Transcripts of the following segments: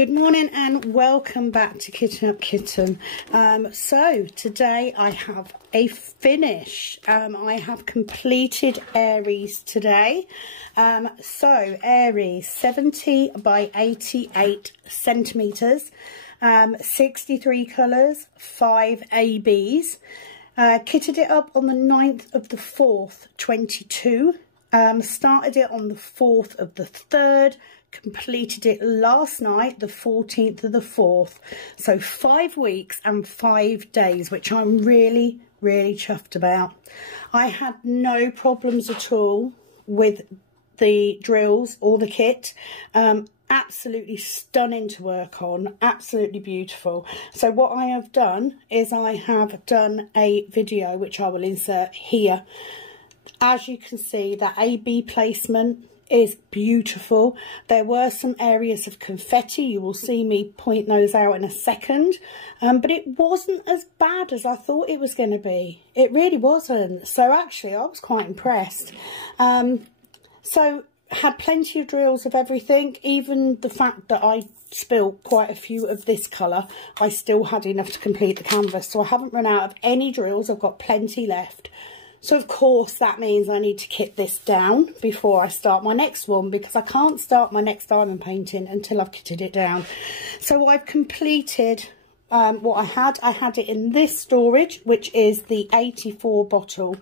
Good morning and welcome back to Kitten Up Kitten. So today I have a finish. I have completed Aries today. So Aries 70 by 88 centimeters, 63 colours, 5 ABs. Kitted it up on the 9th of the 4th 22. Started it on the 4th of the 3rd. Completed it last night, the 14th of the 4th. So 5 weeks and 5 days, which I'm really chuffed about. I had no problems at all with the drills or the kit. Absolutely stunning to work on, absolutely beautiful. So what I have done is I have done a video which I will insert here. As you can see, that AB placement is beautiful. There were some areas of confetti. You will see me point those out in a second. But it wasn't as bad as I thought it was going to be. It really wasn't. So actually I was quite impressed. So had plenty of drills of everything. Even the fact that I spilt quite a few of this colour, I still had enough to complete the canvas. So I haven't run out of any drills. I've got plenty left. So of course that means I need to kit this down before I start my next one, because I can't start my next diamond painting until I've kitted it down. So I've completed what I had. I had it in this storage, which is the 84 bottle.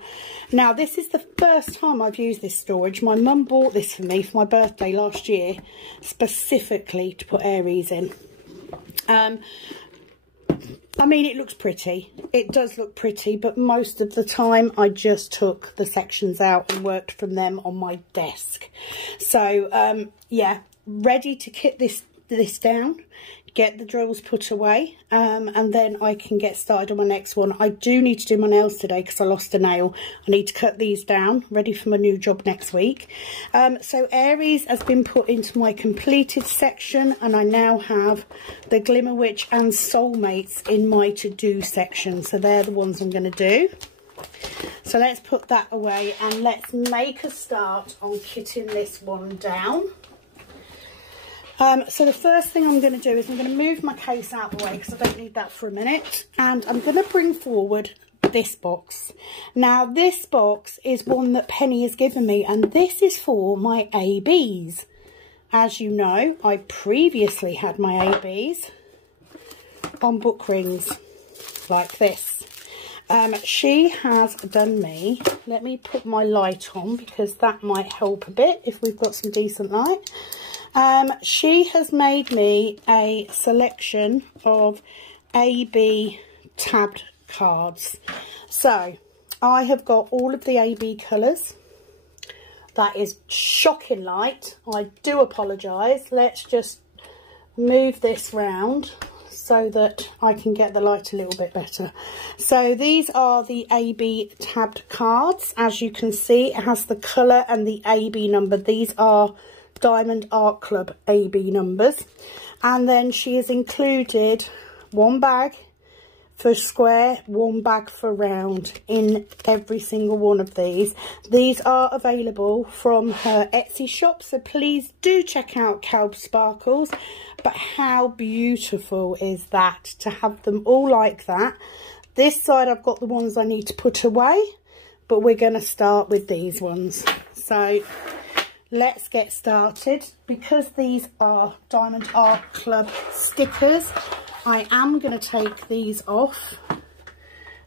Now this is the first time I've used this storage. My mum bought this for me for my birthday last year, specifically to put Aries in. I mean, it looks pretty. It does look pretty, but most of the time I just took the sections out and worked from them on my desk. So, yeah, ready to kit this down, get the drills put away, and then I can get started on my next one. I do need to do my nails today because I lost a nail. I need to cut these down, ready for my new job next week. So Aries has been put into my completed section, and I now have the Glimmer Witch and Soulmates in my to-do section. So they're the ones I'm going to do. So let's put that away and let's make a start on kitting this one down. So the first thing I'm going to do is I'm going to move my case out of the way because I don't need that for a minute. And I'm going to bring forward this box. Now this box is one that Penny has given me, and this is for my ABs. As you know, I previously had my ABs on book rings like this. She has done me, let me put my light on because that might help a bit if we've got some decent light. She has made me a selection of AB tabbed cards. So I have got all of the AB colours. That is shocking light. I do apologise. Let's just move this round so that I can get the light a little bit better. So these are the AB tabbed cards. As you can see, it has the colour and the AB number. These are Diamond Art Club AB numbers. And then she has included one bag for square, one bag for round in every single one of these. These are available from her Etsy shop, so please do check out Calb Sparkles. But how beautiful is that to have them all like that? This side I've got the ones I need to put away, but we're going to start with these ones. So let's get started. Because these are Diamond Art Club stickers, I am going to take these off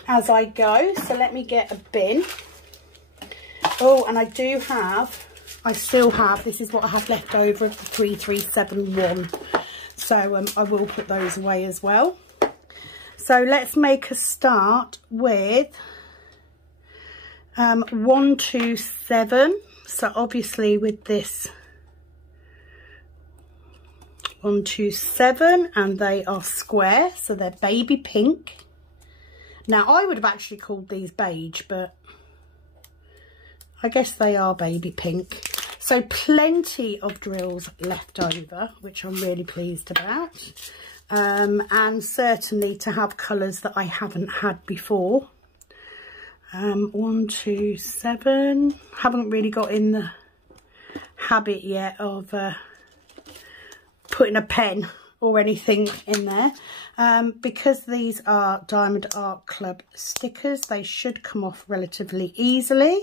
as I go. So let me get a bin. Oh, and I still have, this is what I have left over of the 3371. So I will put those away as well. So let's make a start with 127. So obviously with this 127, and they are square, so they're baby pink. Now I would have actually called these beige, but I guess they are baby pink. So plenty of drills left over, which I'm really pleased about. And certainly to have colours that I haven't had before. 127. Haven't really got in the habit yet of putting a pen or anything in there. Because these are Diamond Art Club stickers, they should come off relatively easily.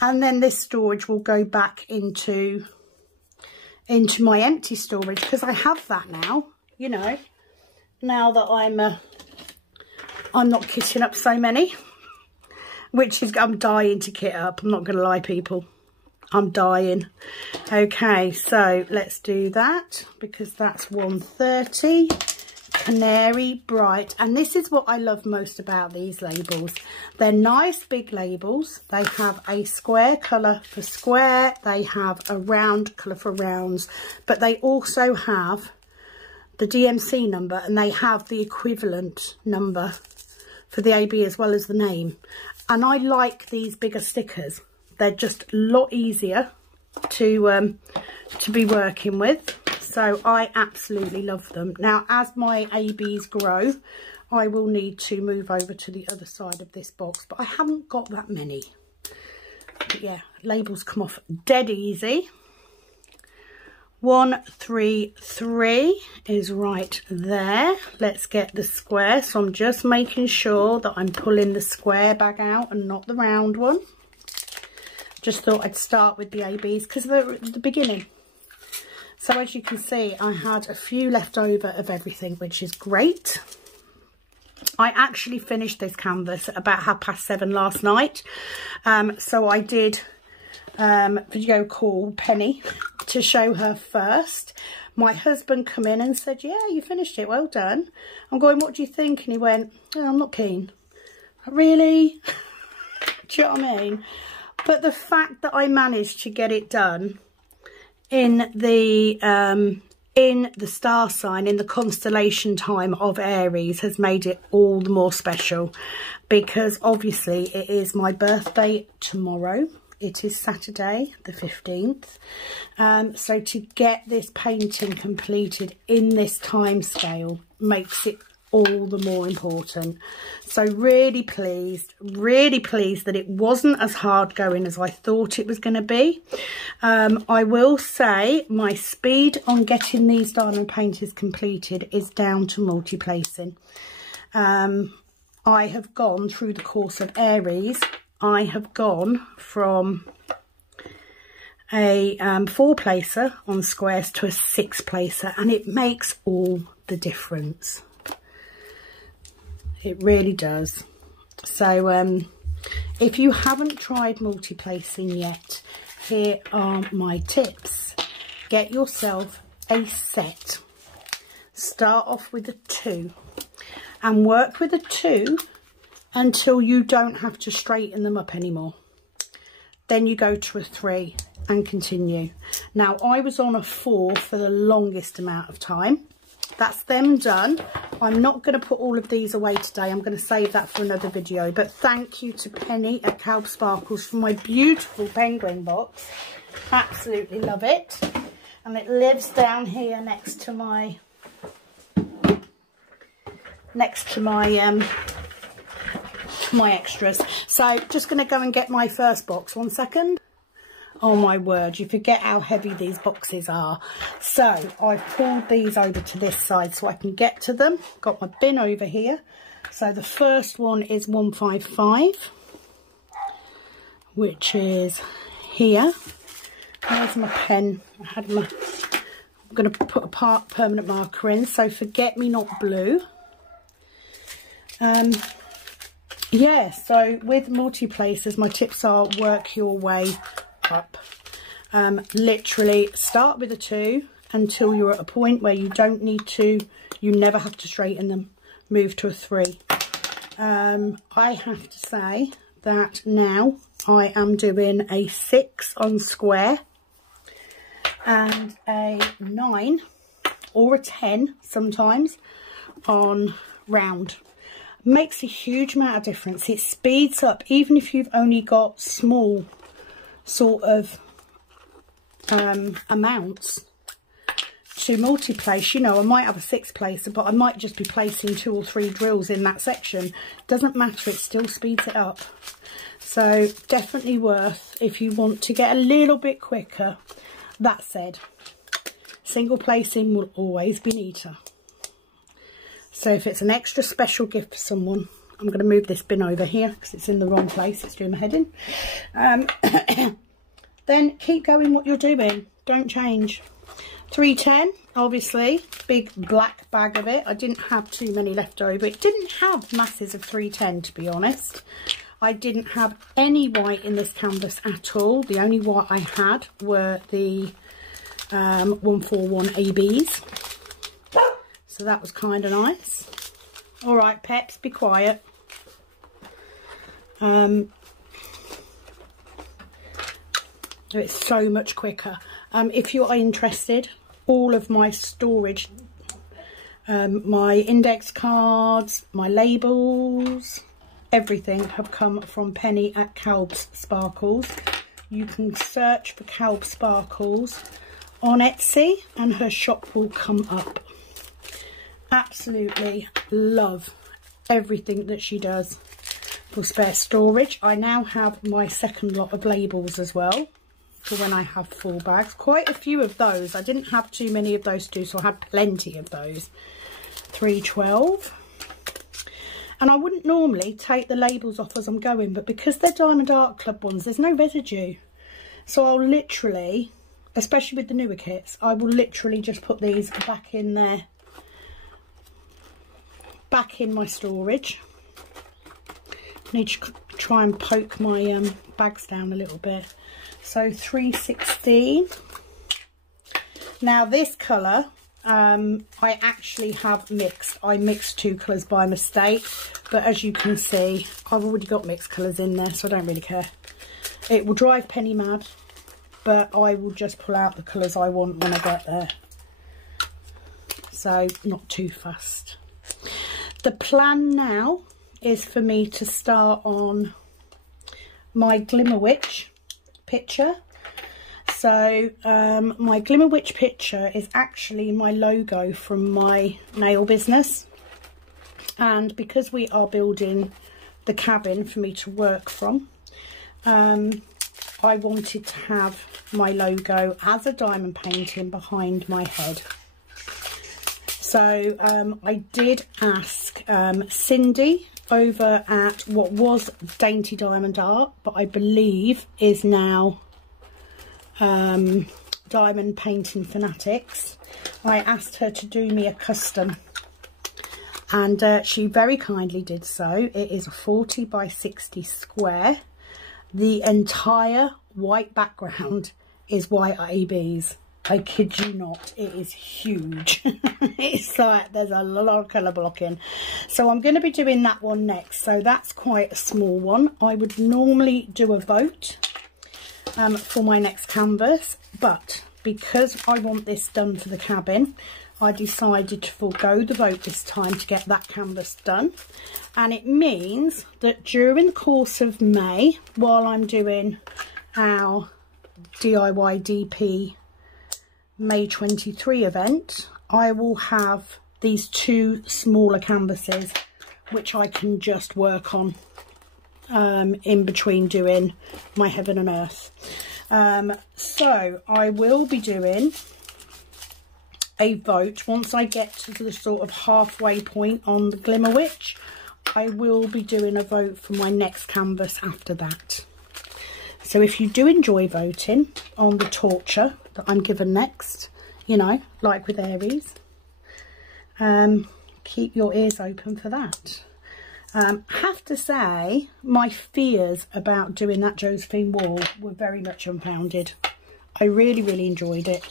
And then this storage will go back into my empty storage, because I have that now, you know, now that I'm not kitting up so many, which is, I'm dying to kit up. I'm not going to lie, people. I'm dying. Okay, so let's do that, because that's 130. Canary, bright. And this is what I love most about these labels. They're nice big labels. They have a square colour for square. They have a round colour for rounds. But they also have the DMC number, and they have the equivalent number for the AB as well as the name. And I like these bigger stickers. They're just a lot easier to be working with. So I absolutely love them. Now, as my ABs grow, I will need to move over to the other side of this box. But I haven't got that many. But yeah, labels come off dead easy. 133 is right there. Let's get the square. So I'm just making sure that I'm pulling the square bag out and not the round one. Just thought I'd start with the ABs because they're at the beginning. So as you can see, I had a few left over of everything, which is great. I actually finished this canvas at about 7:30 last night. So I did video call Penny to show her first. My husband come in and said, yeah, you finished it, well done. I'm going, what do you think? And he went, oh, I'm not keen. Really? Do you know what I mean? But the fact that I managed to get it done in the star sign, in the constellation time of Aries, has made it all the more special, because obviously it is my birthday tomorrow. It is Saturday the 15th. So to get this painting completed in this time scale makes it all the more important. So really pleased that it wasn't as hard going as I thought it was going to be. I will say my speed on getting these diamond paintings completed is down to multi-placing. I have gone through the course of Aries, I have gone from a 4-placer on squares to a 6-placer, and it makes all the difference. It really does. So if you haven't tried multi-placing yet, here are my tips. Get yourself a set. Start off with a 2 and work with a 2 until you don't have to straighten them up anymore. Then you go to a 3 and continue. Now, I was on a 4 for the longest amount of time. That's them done. I'm not going to put all of these away today. I'm going to save that for another video. But thank you to Penny at Calb Sparkles for my beautiful penguin box. Absolutely love it. And it lives down here next to my my extras. So just going to go and get my first box. 1 second. Oh my word, you forget how heavy these boxes are. So I've pulled these over to this side so I can get to them. Got my bin over here. So the first one is 155, which is here. There's my pen. I'm going to put a permanent marker in. So Forget Me Not Blue. Yeah, so with multi-placers, my tips are work your way up. Literally start with a 2 until you're at a point where you don't need to, you never have to straighten them. Move to a 3. I have to say that now I am doing a 6 on square and a 9 or a 10 sometimes on round. Makes a huge amount of difference. It speeds up, even if you've only got small sort of amounts to multi-place. You know, I might have a 6-placer, but I might just be placing 2 or 3 drills in that section. Doesn't matter, it still speeds it up. So definitely worth if you want to get a little bit quicker. That said, single placing will always be neater. So if it's an extra special gift for someone, I'm going to move this bin over here because it's in the wrong place. It's doing my head in. Then keep going what you're doing. Don't change. 310, obviously, big black bag of it. I didn't have too many left over. It didn't have masses of 310, to be honest. I didn't have any white in this canvas at all. The only white I had were the 141 ABs. So that was kind of nice. All right, Peps, be quiet. It's so much quicker. If you are interested, all of my storage, my index cards, my labels, everything have come from Penny at Calb's Sparkles. You can search for Calb Sparkles on Etsy and her shop will come up. Absolutely love everything that she does for spare storage. I now have my second lot of labels as well for when I have full bags. Quite a few of those. I didn't have too many of those too, so I had plenty of those. 312. And I wouldn't normally take the labels off as I'm going, but because they're Diamond Art Club ones, there's no residue. So I'll literally, especially with the newer kits, I will literally just put these back in there, back in my storage. I need to try and poke my bags down a little bit. So 316. Now this colour, I actually have mixed. I mixed two colours by mistake, but as you can see, I've already got mixed colours in there, so I don't really care. It will drive Penny mad, but I will just pull out the colours I want when I get there. So not too fussed. The plan now is for me to start on my Glimmer Witch picture. So my Glimmer Witch picture is actually my logo from my nail business, and because we are building the cabin for me to work from, I wanted to have my logo as a diamond painting behind my head. So I did ask Cindy over at what was Dainty Diamond Art, but I believe is now Diamond Painting Fanatics. I asked her to do me a custom, and she very kindly did so. It is a 40 by 60 square. The entire white background is white ABs. I kid you not, it is huge. It's like there's a lot of colour blocking. So I'm going to be doing that one next. So that's quite a small one. I would normally do a vote for my next canvas, but because I want this done for the cabin, I decided to forego the vote this time to get that canvas done. And it means that during the course of May, while I'm doing our DIY DP May 23 event, I will have these two smaller canvases which I can just work on in between doing my Heaven and Earth. So I will be doing a vote once I get to the sort of halfway point on the Glimmer Witch. I will be doing a vote for my next canvas after that. So if you do enjoy voting on the torture that I'm given next, you know, like with Aries, keep your ears open for that. Have to say, my fears about doing that Josephine wall were very much unfounded. I really enjoyed it.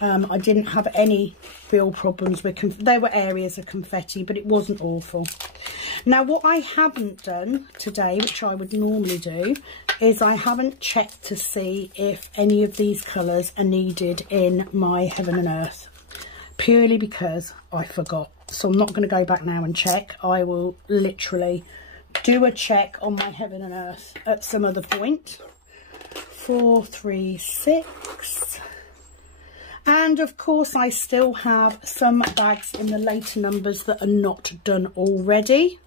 I didn't have any real problems with there were areas of confetti, but it wasn't awful. Now what I haven't done today, which I would normally do, is I haven't checked to see if any of these colours are needed in my Heaven and Earth, purely because I forgot. So I'm not going to go back now and check. I will literally do a check on my Heaven and Earth at some other point. 4, 3, 6. And of course I still have some bags in the later numbers that are not done already.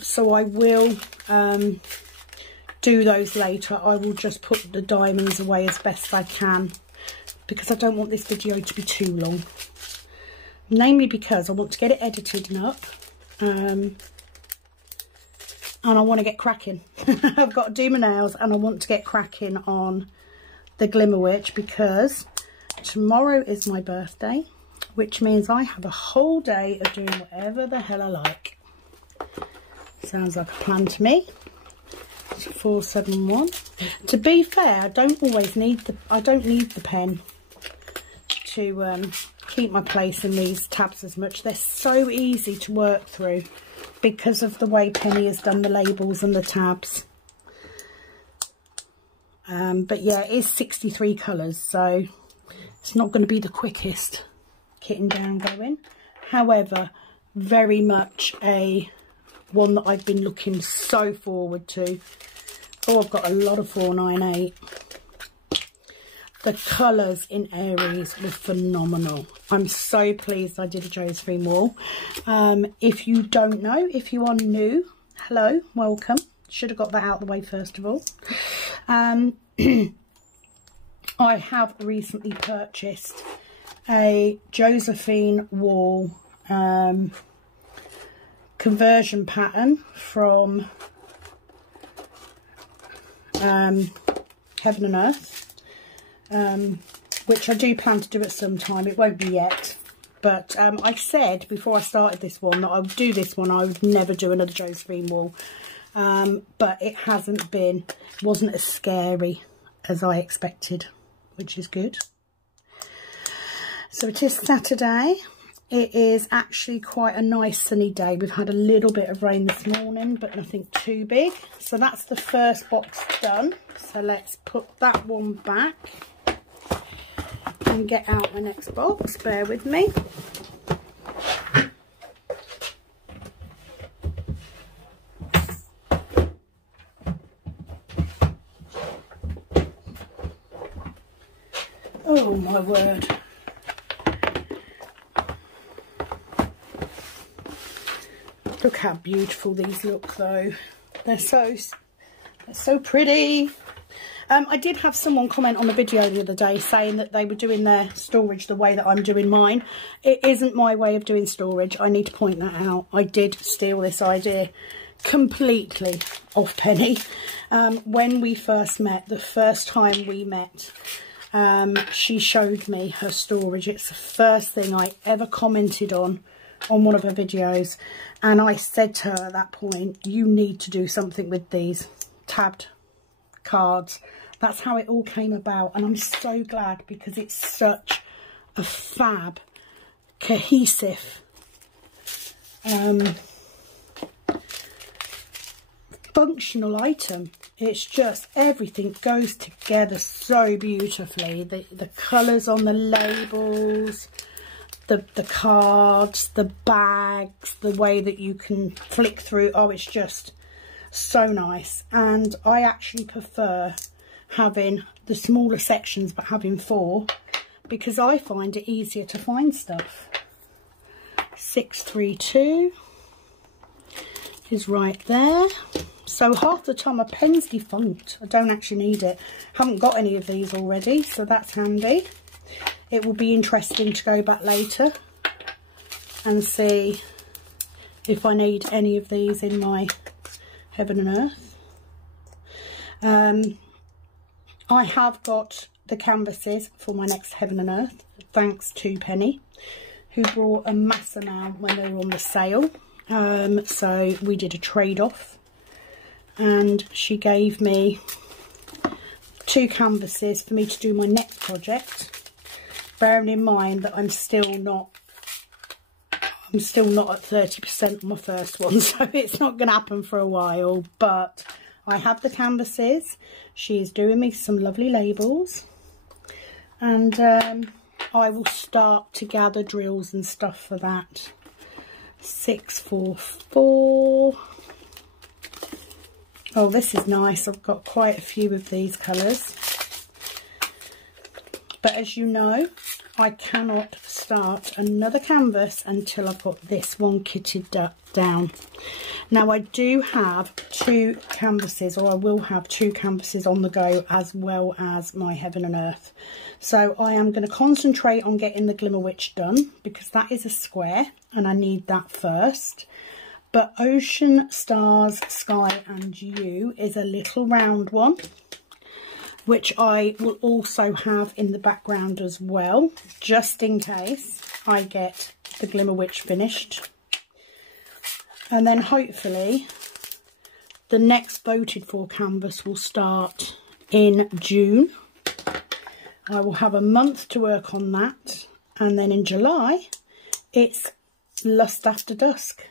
So I will do those later. I will just put the diamonds away as best I can because I don't want this video to be too long. Namely because I want to get it edited and up. And I want to get cracking. I've got to do my nails and I want to get cracking on the Glimmer Witch, because tomorrow is my birthday, which means I have a whole day of doing whatever the hell I like. Sounds like a plan to me. 471. To be fair, I don't need the pen to keep my place in these tabs as much. They're so easy to work through because of the way Penny has done the labels and the tabs. But yeah, it is 63 colours, so it's not going to be the quickest kitting down going. However, very much a one that I've been looking so forward to. Oh, I've got a lot of 498. The colours in Aries were phenomenal. I'm so pleased I did a Josephine wall. If you don't know, if you are new, hello, welcome. Should have got that out of the way first of all. I have recently purchased a Josephine wall conversion pattern from Heaven and Earth, which I do plan to do at some time. It won't be yet, but I said before I started this one that I would do this one. I would never do another Josephine wall, but it wasn't as scary as I expected, which is good. So it is Saturday. It is actually quite a nice sunny day. We've had a little bit of rain this morning, but nothing too big. So that's the first box done. So let's put that one back and get out my next box. Bear with me. Oh my word. Look how beautiful these look though. They're so pretty. I did have someone comment on the video the other day saying that they were doing their storage the way that I'm doing mine. It isn't my way of doing storage. I need to point that out. I did steal this idea completely off Penny. When we first met, the first time we met, she showed me her storage. It's the first thing I ever commented on one of her videos, and I said to her at that point, you need to do something with these tabbed cards. That's how it all came about, and I'm so glad, because it's such a fab, cohesive functional item. It's just, everything goes together so beautifully. The colours on the labels, the cards, the bags, the way that you can flick through. Oh, it's just so nice. And I actually prefer having the smaller sections but having 4, because I find it easier to find stuff. 632 is right there. So half the time my pen's defunct. I don't actually need it. Haven't got any of these already, so that's handy. It will be interesting to go back later and see if I need any of these in my Heaven and Earth. I have got the canvases for my next Heaven and Earth, thanks to Penny, who brought a mass amount when they were on the sale. So we did a trade-off, and she gave me 2 canvases for me to do my next project, bearing in mind that I'm still not at 30% on my first one, so it's not going to happen for a while. But I have the canvases. She's doing me some lovely labels, and I will start to gather drills and stuff for that. 644. Oh, this is nice. I've got quite a few of these colours. But as you know, I cannot start another canvas until I've got this one kitted up. down. Now I do have 2 canvases, or I will have 2 canvases on the go, as well as my Heaven and Earth. So I am going to concentrate on getting the Glimmer Witch done, because that is a square and I need that first. But Ocean, Stars, Sky and You is a little round one, which I will also have in the background as well, just in case I get the Glimmer Witch finished. And then hopefully the next voted for canvas will start in June. I will have a month to work on that. And then in July, it's Lust After Dusk,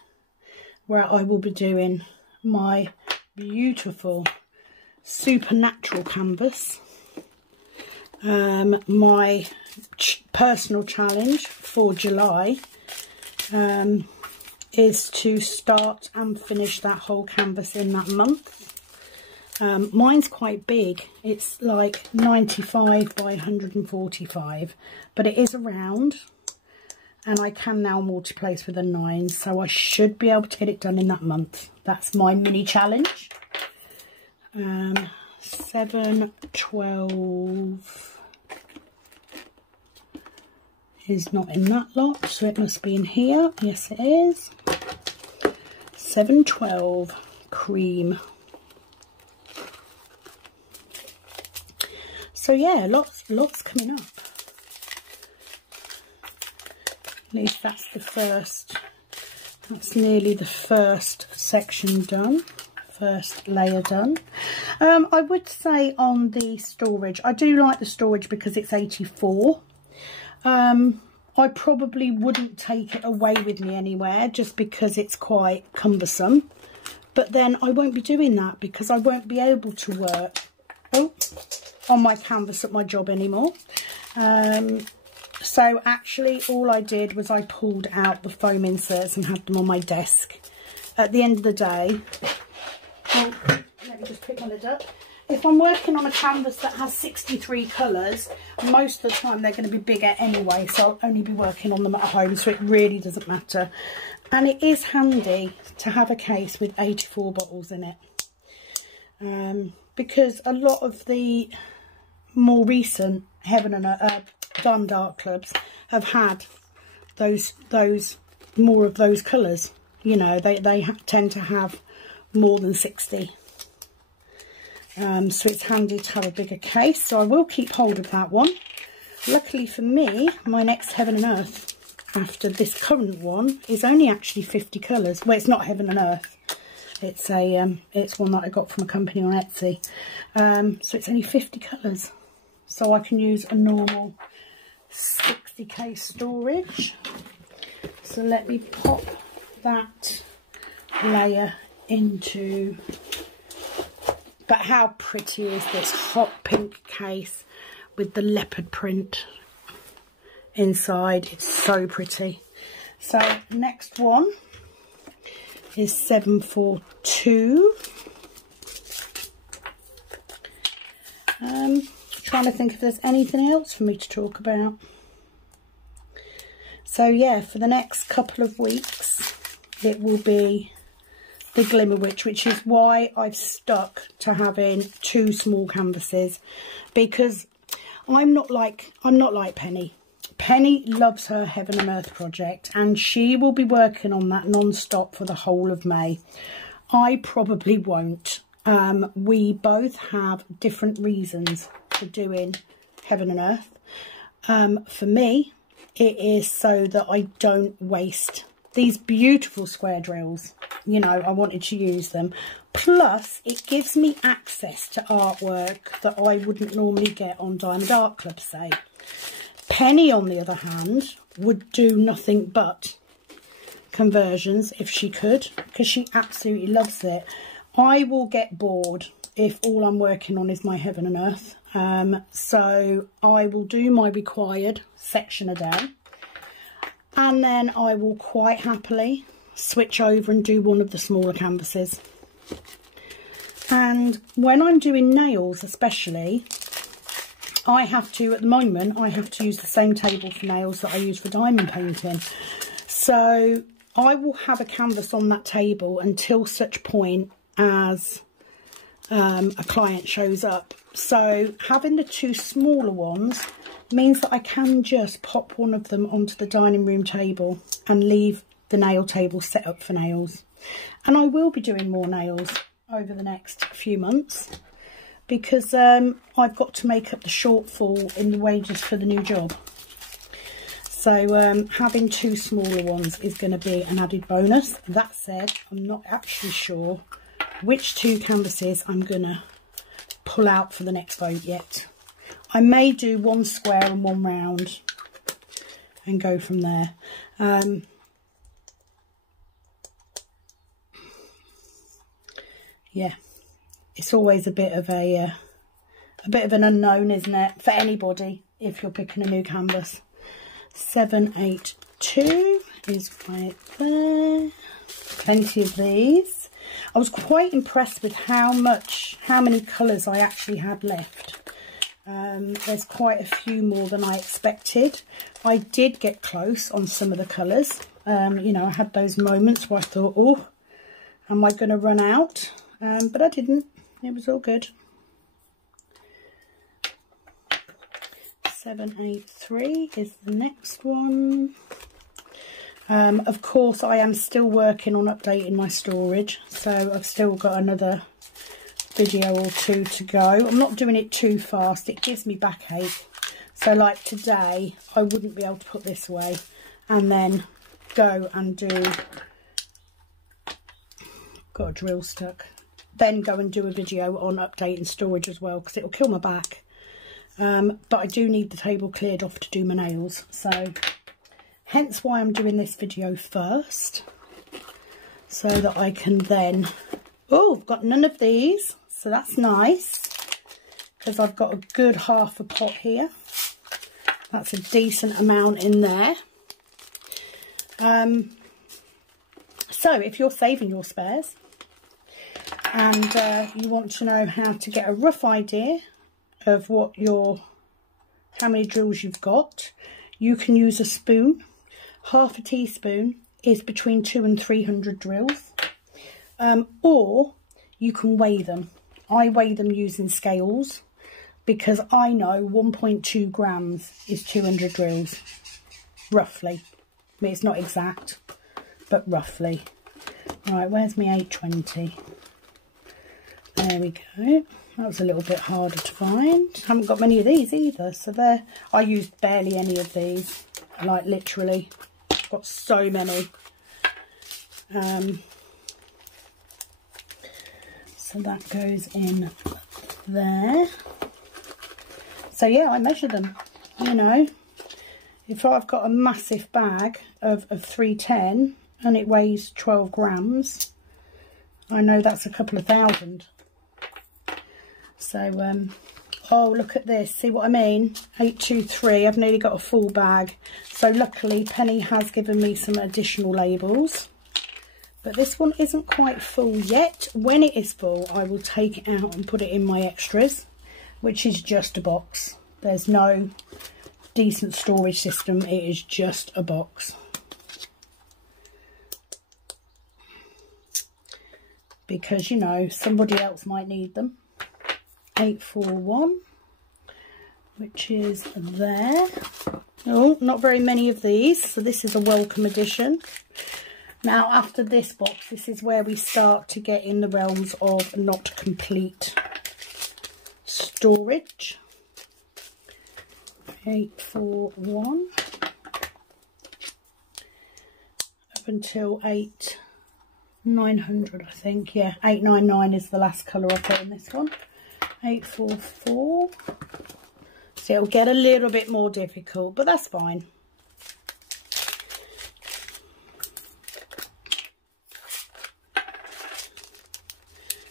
where I will be doing my beautiful supernatural canvas. My personal challenge for July is to start and finish that whole canvas in that month. Mine's quite big. It's like 95 by 145, but it is a round, and I can now multi-place with a 9, so I should be able to get it done in that month. That's my mini challenge. 7, 12 is not in that lot, so it must be in here. Yes, it is. 7, 12 cream. So yeah, lots coming up. At least that's the first. That's nearly the first section done. First layer done. I would say on the storage, I do like the storage because it's 84. I probably wouldn't take it away with me anywhere, just because it's quite cumbersome. But then I won't be doing that because I won't be able to work on my canvas at my job anymore. So actually all I did was I pulled out the foam inserts and had them on my desk. At the end of the day, let me just pick my lid up. If I'm working on a canvas that has 63 colours, most of the time they're going to be bigger anyway, so I'll only be working on them at home, so it really doesn't matter. And it is handy to have a case with 84 bottles in it, because a lot of the more recent Heaven and Diamond Art clubs have had those more of those colours. You know, they tend to have more than 60. So it's handy to have a bigger case, so I will keep hold of that one. Luckily for me, my next Heaven and Earth after this current one is only actually 50 colours. Well, it's not Heaven and Earth, it's a it's one that I got from a company on Etsy. So it's only 50 colours, so I can use a normal 60k storage. So let me pop that layer into. But how pretty is this hot pink case with the leopard print inside? It's so pretty. So next one is 742. Trying to think if there's anything else for me to talk about. So yeah, for the next couple of weeks it will be the Glimmer Witch, which is why I've stuck to having 2 small canvases, because I'm not like Penny. Penny loves her Heaven and Earth project, and she will be working on that non-stop for the whole of May. I probably won't. We both have different reasons for doing Heaven and Earth. For me, it is so that I don't waste these beautiful square drills. You know, I wanted to use them. Plus, it gives me access to artwork that I wouldn't normally get on Diamond Art Club, say. Penny, on the other hand, would do nothing but conversions if she could, because she absolutely loves it. I will get bored if all I'm working on is my Heaven and Earth. So I will do my required section a day, and then I will quite happily switch over and do one of the smaller canvases. And when I'm doing nails especially, I have to, at the moment, I have to use the same table for nails that I use for diamond painting. So I will have a canvas on that table until such point as a client shows up. So having the two smaller ones means that I can just pop one of them onto the dining room table and leave the nail table set up for nails. And I will be doing more nails over the next few months because I've got to make up the shortfall in the wages for the new job. So having two smaller ones is going to be an added bonus. That said, I'm not actually sure which two canvases I'm going to pull out for the next vote yet. I may do one square and one round and go from there. Yeah, it's always a bit of an unknown, isn't it, for anybody if you're picking a new canvas. 782 is right there. Plenty of these. I was quite impressed with how many colours I actually had left. There's quite a few more than I expected. I did get close on some of the colours. You know, I had those moments where I thought, oh, am I going to run out? But I didn't. It was all good. 783 is the next one. Of course, I am still working on updating my storage, so I've still got another video or two to go. I'm not doing it too fast. It gives me backache. So like today, I wouldn't be able to put this away and then go and do... Got a drill stuck. Then go and do a video on updating storage as well, because it'll kill my back. But I do need the table cleared off to do my nails, so hence why I'm doing this video first, so that I can then... Oh, I've got none of these, so that's nice, because I've got a good half a pot here. That's a decent amount in there. So if you're saving your spares and you want to know how to get a rough idea of how many drills you've got, you can use a spoon. Half a teaspoon is between 200 and 300 drills, or you can weigh them. I weigh them using scales because I know 1.2 grams is 200 drills, roughly. I mean, it's not exact, but roughly. Right, where's my 820? There we go. That was a little bit harder to find. Haven't got many of these either, so there. I used barely any of these, like literally. Got so many. So that goes in there. So yeah, I measure them. You know, if I've got a massive bag of 310 and it weighs 12 grams, I know that's a couple of thousand. So, oh, look at this. See what I mean? 823. I've nearly got a full bag. So luckily, Penny has given me some additional labels. But this one isn't quite full yet. When it is full, I will take it out and put it in my extras, which is just a box. There's no decent storage system. It is just a box. Because, you know, somebody else might need them. 841, which is there. Oh, not very many of these, so this is a welcome addition. Now, after this box, this is where we start to get in the realms of not complete storage. 841 up until 900, I think. Yeah, 899 is the last colour I've got in this one. 844. So it'll get a little bit more difficult, but that's fine.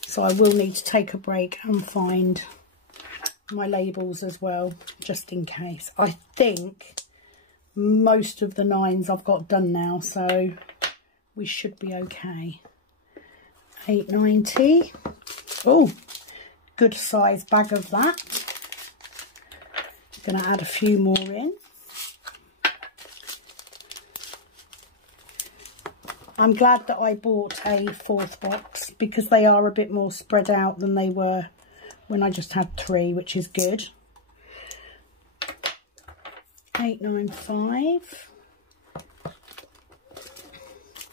So I will need to take a break and find my labels as well, just in case. I think most of the 9s I've got done now, so we should be okay. 890. Oh, good size bag of that. Going to add a few more in. I'm glad that I bought a 4th box because they are a bit more spread out than they were when I just had 3, which is good. 895. A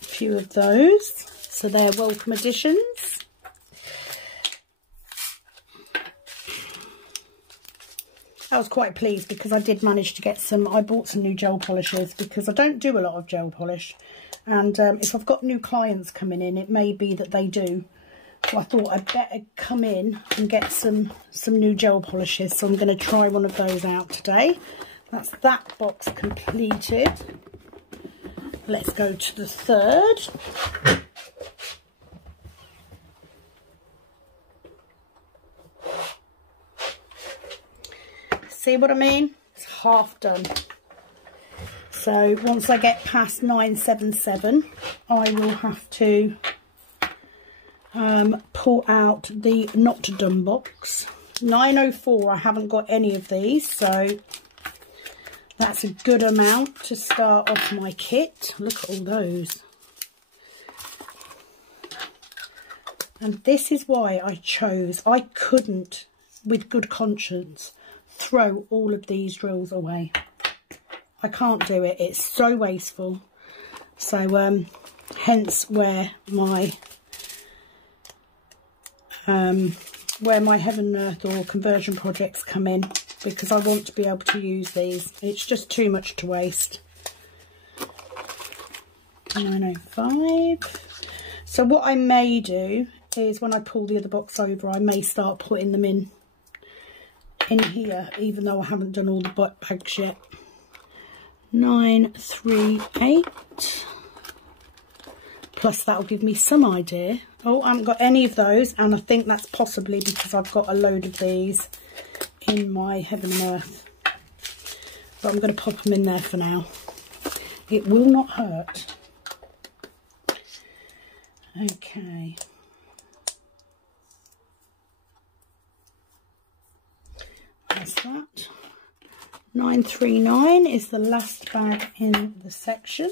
few of those, so they're welcome additions. I was quite pleased because I did manage to get some, I bought some new gel polishes because I don't do a lot of gel polish, and if I've got new clients coming in, it may be that they do. So I thought I'd better come in and get some new gel polishes, so I'm going to try one of those out today. That's that box completed. Let's go to the 3rd. See what I mean? It's half done. So once I get past 977, I will have to pull out the not done box. 904, I haven't got any of these, so that's a good amount to start off my kit. Look at all those. And this is why I couldn't, with good conscience, throw all of these drills away. I can't do it. It's so wasteful. So hence where my Heaven and Earth or conversion projects come in, because I want to be able to use these. It's just too much to waste. 905. So what I may do is when I pull the other box over, I may start putting them in here, even though I haven't done all the bags yet. 938. Plus that'll give me some idea. Oh, I haven't got any of those, and I think that's possibly because I've got a load of these in my Heaven and Earth. But I'm going to pop them in there for now. It will not hurt. Okay. That's that. 939 is the last bag in the section.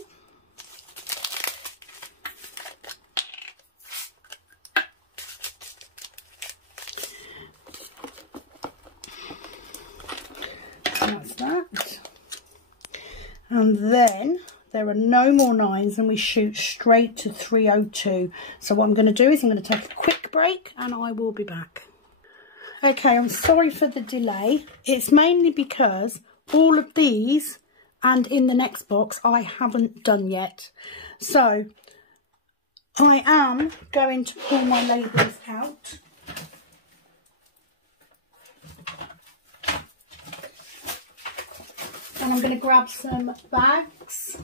That's that. And then there are no more 9s and we shoot straight to 302. So what I'm going to do is I'm going to take a quick break and I will be back. Okay, I'm sorry for the delay. It's mainly because all of these and in the next box I haven't done yet. So I am going to pull my labels out. And I'm going to grab some bags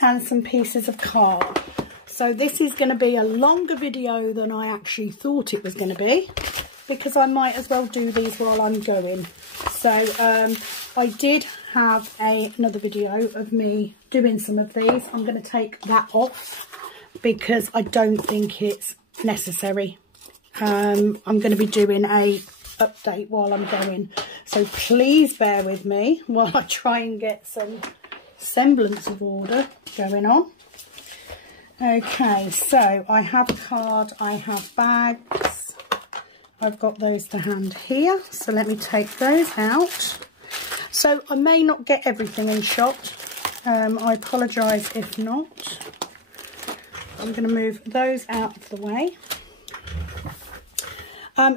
and some pieces of card. So this is going to be a longer video than I actually thought it was going to be, because I might as well do these while I'm going. So I did have another video of me doing some of these. I'm going to take that off because I don't think it's necessary. I'm going to be doing a update while I'm going, so please bear with me while I try and get some semblance of order going on. Okay, so I have a card, I have bags, I've got those to hand here, so let me take those out. So I may not get everything in shot, I apologise if not. I'm going to move those out of the way.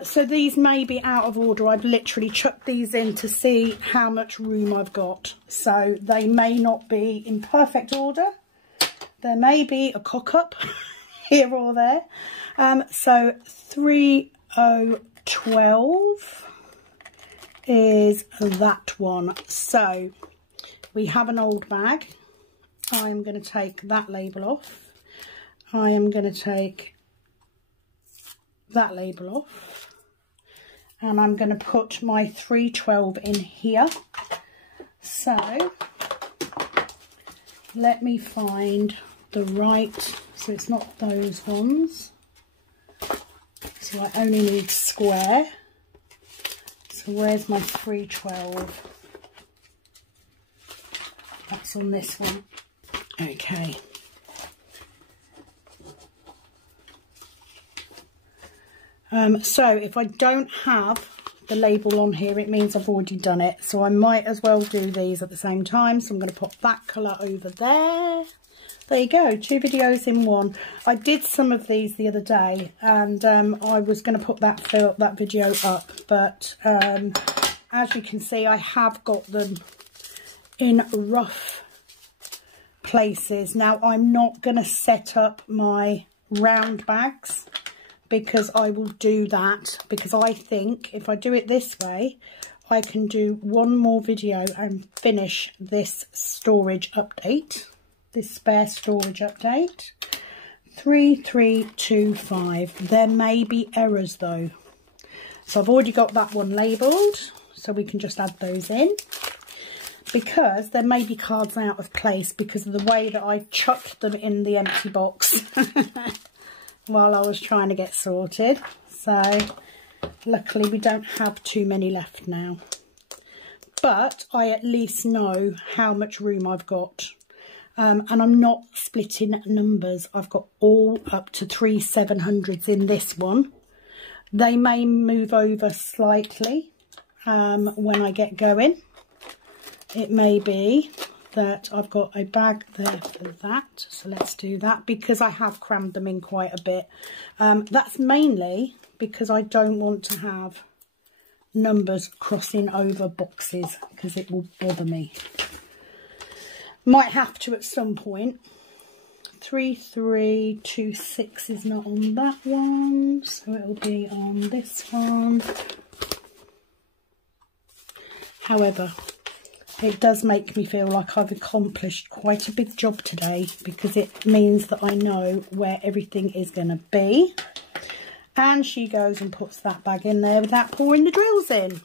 So these may be out of order. I've literally chucked these in to see how much room I've got. So they may not be in perfect order. There may be a cock-up here or there. So 3012 is that one. So we have an old bag. I am going to take that label off. I am going to take that label off, and I'm going to put my 312 in here. So let me find the right, so it's not those ones, so I only need square. So where's my 312? That's on this one. Okay, So if I don't have the label on here, it means I've already done it. So I might as well do these at the same time. So I'm going to pop that colour over there. There you go, 2 videos in one. I did some of these the other day, and I was going to put that video up, but as you can see, I have got them in rough places. Now I'm not going to set up my round bags, because I will do that, because I think if I do it this way, I can do one more video and finish this storage update, this spare storage update. 3325. There may be errors though, so I've already got that one labelled, so we can just add those in, because there may be cards out of place because of the way that I chucked them in the empty box while I was trying to get sorted. So luckily we don't have too many left now, but I at least know how much room I've got, and I'm not splitting numbers. I've got all up to 3 700s in this one. They may move over slightly when I get going. It may be that I've got a bag there for that, so let's do that, because I have crammed them in quite a bit. That's mainly because I don't want to have numbers crossing over boxes, because it will bother me. Might have to at some point. 3326 is not on that one, so it'll be on this one. However, it does make me feel like I've accomplished quite a big job today, because it means that I know where everything is going to be. And she goes and puts that bag in there without pouring the drills in.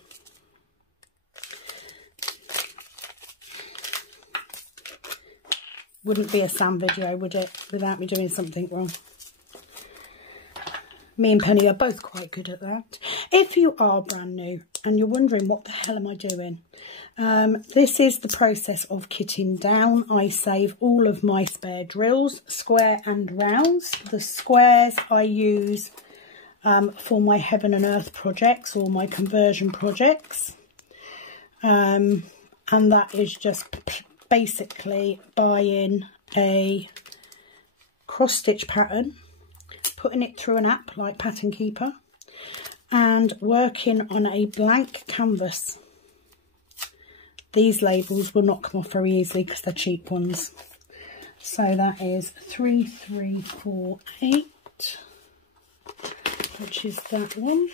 Wouldn't be a Sam video, would it, without me doing something wrong? Me and Penny are both quite good at that. If you are brand new and you're wondering what the hell am I doing, this is the process of kitting down. I save all of my spare drills, square and rounds. The squares I use for my heaven and earth projects or my conversion projects, and that is just basically buying a cross stitch pattern, putting it through an app like Pattern Keeper, and working on a blank canvas. These labels will not come off very easily because they're cheap ones. So that is 3348, which is that one.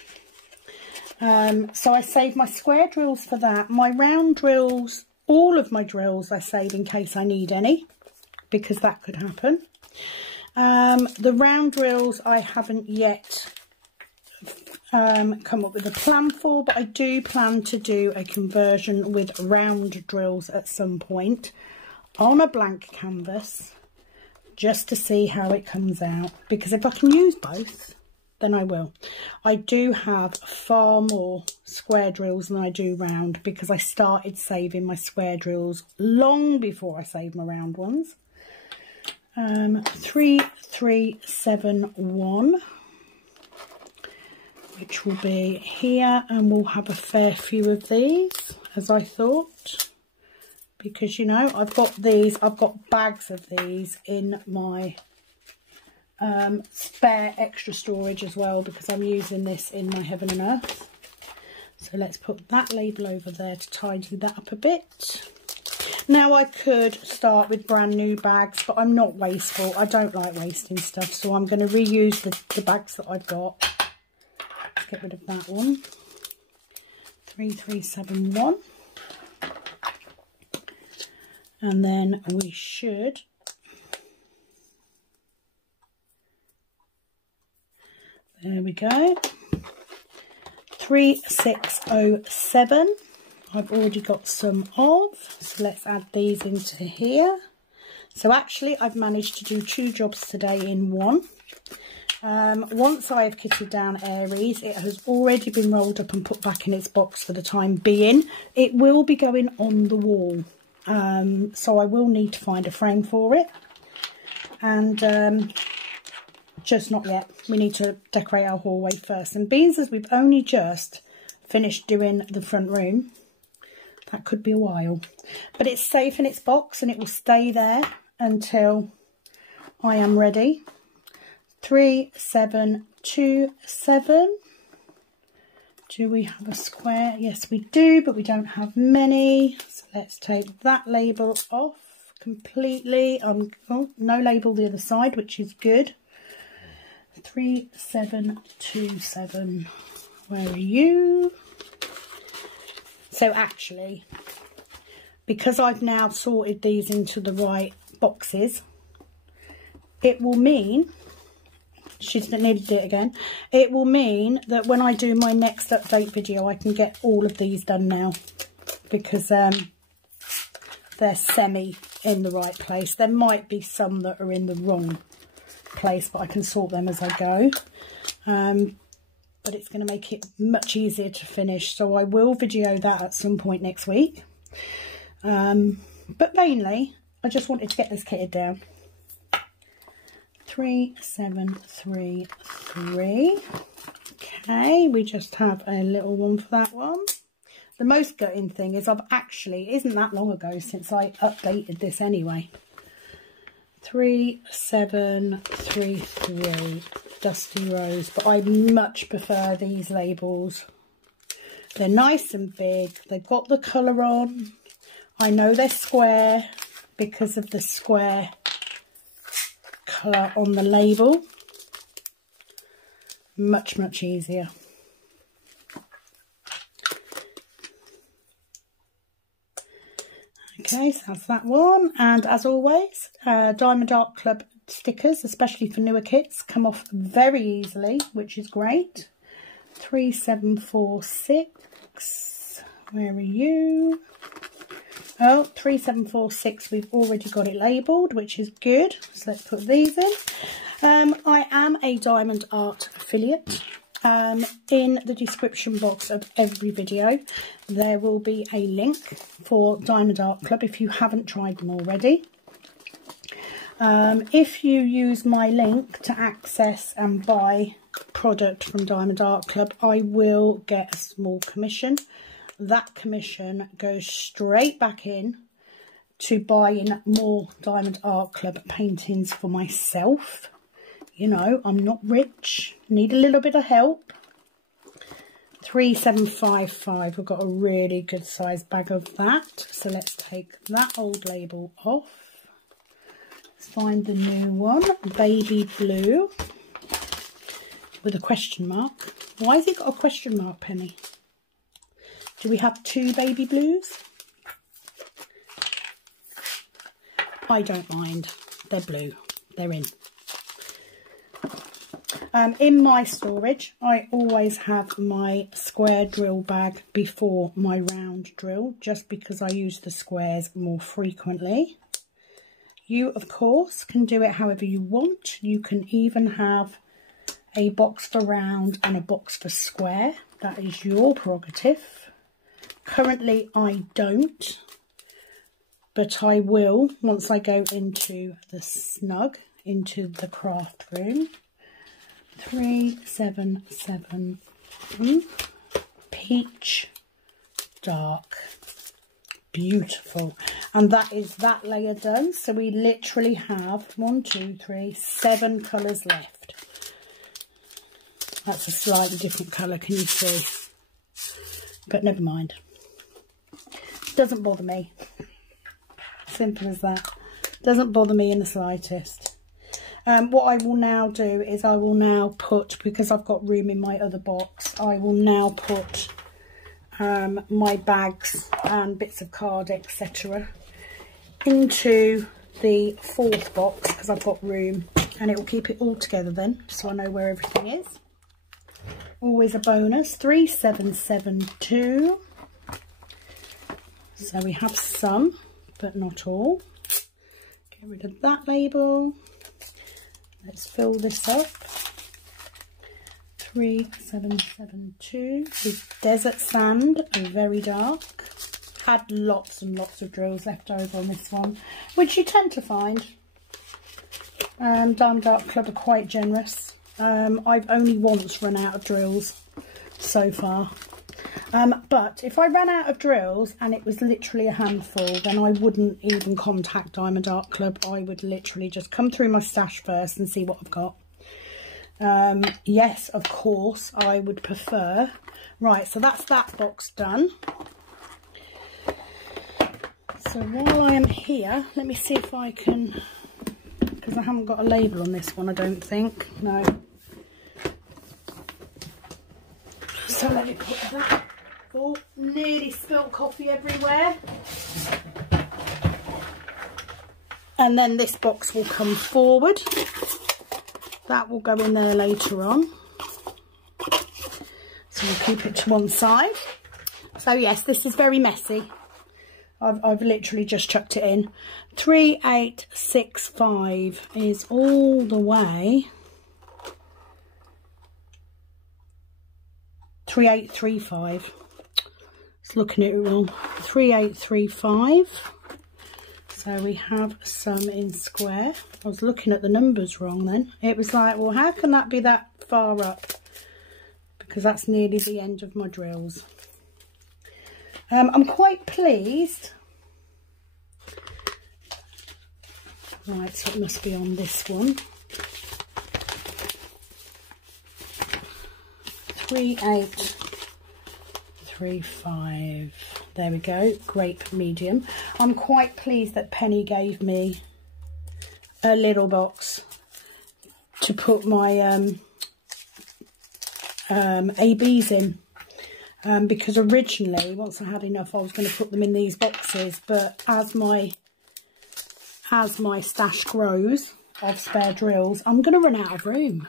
So I save my square drills for that. My round drills, all of my drills I save in case I need any, because that could happen. The round drills I haven't yet come up with a plan for, but I do plan to do a conversion with round drills at some point on a blank canvas, just to see how it comes out, because if I can use both, then I will. I do have far more square drills than I do round, because I started saving my square drills long before I saved my round ones. 3371, which will be here, and we'll have a fair few of these, as I thought, because, you know, I've got bags of these in my spare extra storage as well, because I'm using this in my heaven and earth. So let's put that label over there to tidy that up a bit. Now I could start with brand new bags, but I'm not wasteful. I don't like wasting stuff, so I'm going to reuse the bags that I've got. Let's get rid of that one. 3371. And then we should there we go. 3607. I've already got some of, so let's add these into here. So actually I've managed to do 2 jobs today in one. Once I have kitted down Aries, it has already been rolled up and put back in its box for the time being. It will be going on the wall, so I will need to find a frame for it. And just not yet. We need to decorate our hallway first. And being as we've only just finished doing the front room, that could be a while. But it's safe in its box and it will stay there until I am ready. 3, 7, 2, 7. Do we have a square? Yes, we do, but we don't have many. So let's take that label off completely. Oh, no label the other side, which is good. 3, 7, 2, 7. Where are you? So actually, because I've now sorted these into the right boxes, it will mean, she's nearly did it again, it will mean that when I do my next update video, I can get all of these done now, because they're semi in the right place. There might be some that are in the wrong place, but I can sort them as I go. But it's going to make it much easier to finish, so I will video that at some point next week. But mainly, I just wanted to get this kitted down. 3, 7, 3, 3. Okay, we just have a little one for that one. The most gutting thing is I've actually, it isn't that long ago since I updated this anyway. 3, 7, 3, 3. Dusty Rose, but I much prefer these labels. They're nice and big. They've got the colour on. I know they're square because of the square colour on the label. Much, much easier. Okay, so that's that one. And as always, Diamond Art Club stickers, especially for newer kits, come off very easily, which is great. 3, 7, 4, 6. Where are you? Oh, 3, 7, 4, 6. We've already got it labelled, which is good. So let's put these in. I am a Diamond Art affiliate. In the description box of every video, there will be a link for Diamond Art Club if you haven't tried them already. If you use my link to access and buy product from Diamond Art Club, I will get a small commission. That commission goes straight back in to buying more Diamond Art Club paintings for myself. You know, I'm not rich, need a little bit of help. 3755, we've got a really good size bag of that. So let's take that old label off. Find the new one, baby blue, with a question mark. Why has it got a question mark, Penny? Do we have 2 baby blues? I don't mind. They're blue. They're in. In my storage, I always have my square drill bag before my round drill, just because I use the squares more frequently. You, of course, can do it however you want. You can even have a box for round and a box for square. That is your prerogative. Currently, I don't, but I will once I go into the snug, into the craft room. 3, 7, 7, peach dark. Beautiful. And that is that layer done. So we literally have 1, 2, 3, 7 colours left. That's a slightly different colour, can you see? But never mind. Doesn't bother me. Simple as that. Doesn't bother me in the slightest. What I will now do is I will now put, because I've got room in my other box, I will now put my bags and bits of card, etc. into the 4th box, because I've got room, and it will keep it all together then, so I know where everything is. Always a bonus. 3, 7, 7, 2. So we have some, but not all. Get rid of that label. Let's fill this up. 3, 7, 7, 2 with desert sand, very dark. Had lots and lots of drills left over on this one, which you tend to find. Diamond Art Club are quite generous. I've only once run out of drills so far. But if I ran out of drills and it was literally a handful, then I wouldn't even contact Diamond Art Club. I would literally just come through my stash first and see what I've got. Yes, of course, I would prefer. Right, so that's that box done. So while I am here, let me see if I can, because I haven't got a label on this one, I don't think. No. So let me put that. Oh, nearly spilt coffee everywhere. And then this box will come forward. That will go in there later on. So we'll keep it to one side. So yes, this is very messy. I've literally just chucked it in. 3865 is all the way. 3835. Just looking at it wrong. 3835. So we have some in square. I was looking at the numbers wrong then. It was like, well, how can that be that far up? Because that's nearly the end of my drills. I'm quite pleased. Right, so it must be on this one. 3835. There we go, grape medium. I'm quite pleased that Penny gave me a little box to put my ABs in, because originally, once I had enough, I was going to put them in these boxes, but as my stash grows of spare drills, I'm going to run out of room.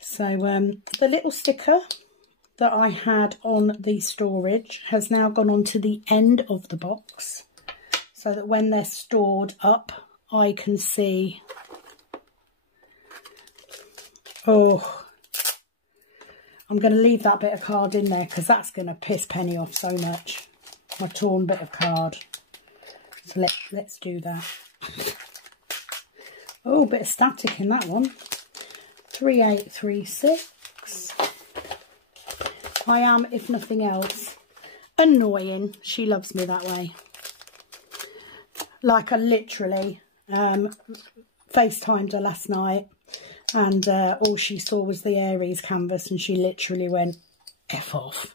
So the little sticker that I had on the storage has now gone on to the end of the box, so that when they're stored up, I can see. Oh, I'm going to leave that bit of card in there because that's going to piss Penny off so much. My torn bit of card. So let's do that. Oh, a bit of static in that one. 3836. I am, if nothing else, annoying. She loves me that way. Like I literally FaceTimed her last night, and all she saw was the Aries canvas, and she literally went, F off.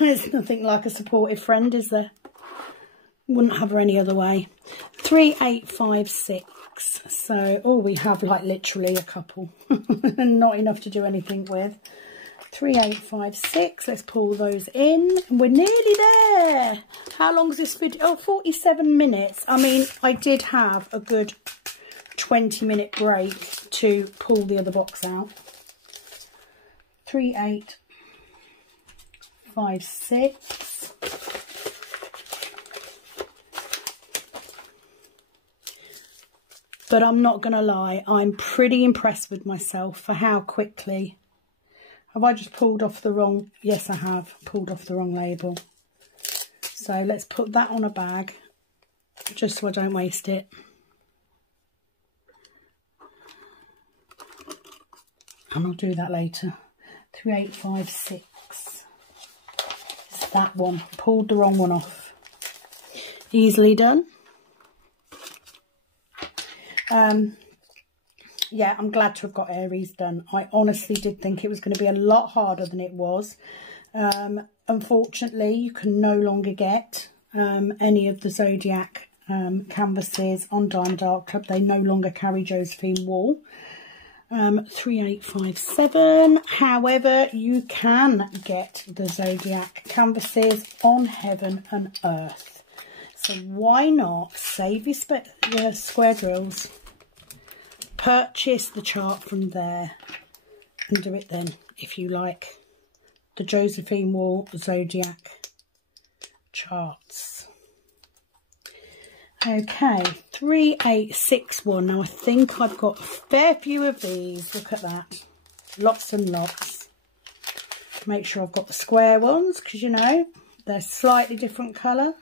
There's nothing like a supportive friend, is there? Wouldn't have her any other way. 3856. So, oh, we have like literally a couple. Not enough to do anything with. 3856. Let's pull those in. We're nearly there. How long is this video? Oh, 47 minutes. I mean, I did have a good 20-minute break to pull the other box out. 3856. But I'm not going to lie, I'm pretty impressed with myself for how quickly. Have I just pulled off the wrong? Yes, I have pulled off the wrong label. So let's put that on a bag, just so I don't waste it. And I'll do that later. 3856. It's that one. Pulled the wrong one off. Easily done. Yeah, I'm glad to have got Aries done. I honestly did think it was going to be a lot harder than it was. Unfortunately, you can no longer get any of the Zodiac canvases on Diamond Art Club. They no longer carry Josephine Wall. 3857. However, you can get the Zodiac canvases on Heaven and Earth. So why not save your square drills, purchase the chart from there, and do it then if you like. The Josephine Wall Zodiac charts. Okay, 3861. Now I think I've got a fair few of these. Look at that. Lots and lots. Make sure I've got the square ones, because you know, they're slightly different colour.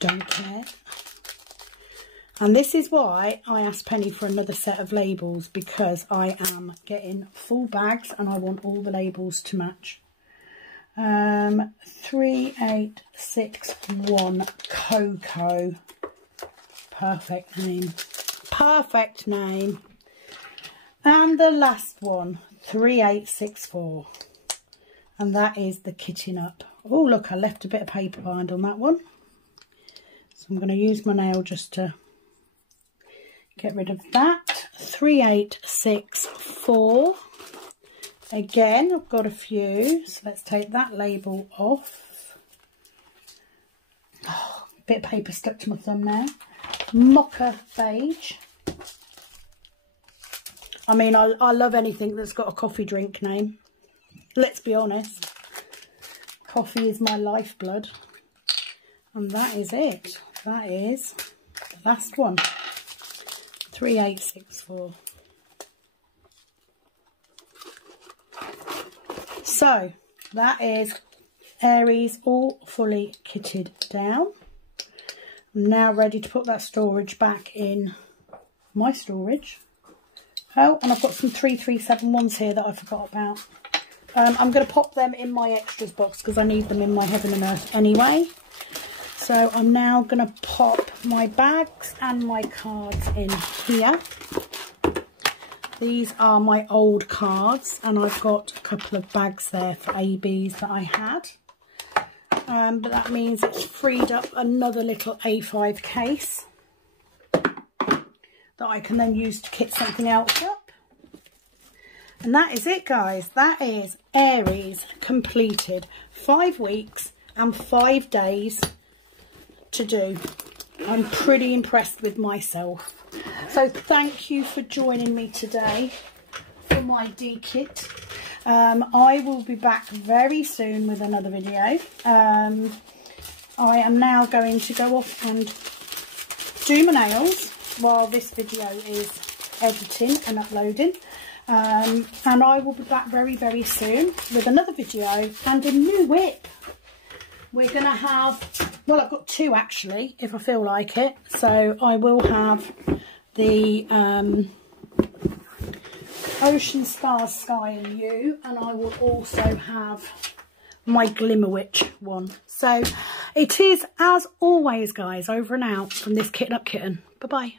don't care. And this is why I asked Penny for another set of labels, because I am getting full bags and I want all the labels to match. 3861 Coco. Perfect name. Perfect name. And the last one, 3864. And that is the Kitting Up. Oh, look, I left a bit of paper behind on that one. So I'm going to use my nail just to get rid of that. 3864. Again, I've got a few. So let's take that label off. Oh, a bit of paper stuck to my thumb now. Mocha Beige. I mean, I love anything that's got a coffee drink name. Let's be honest. Coffee is my lifeblood. And that is it. That is the last one. 3864. So that is Aries all fully kitted down. I'm now ready to put that storage back in my storage. Oh, and I've got some 3371s here that I forgot about. I'm going to pop them in my extras box because I need them in my Heaven and Earth anyway. So I'm now going to pop my bags and my cards in here. These are my old cards, and I've got a couple of bags there for ABs that I had. But that means it's freed up another little A5 case that I can then use to kit something else up. And that is it, guys. That is Aries completed. 5 weeks and 5 days to do. I'm pretty impressed with myself. So thank you for joining me today for my D-kit. I will be back very soon with another video. I am now going to go off and do my nails while this video is editing and uploading. And I will be back very, very soon with another video and a new whip. We're going to have, well, I've got 2 actually, if I feel like it. So I will have the Ocean, Stars, Sky and You, and I will also have my Glimmer Witch one. So it is, as always, guys, over and out from this Kitten Up Kitten. Bye-bye.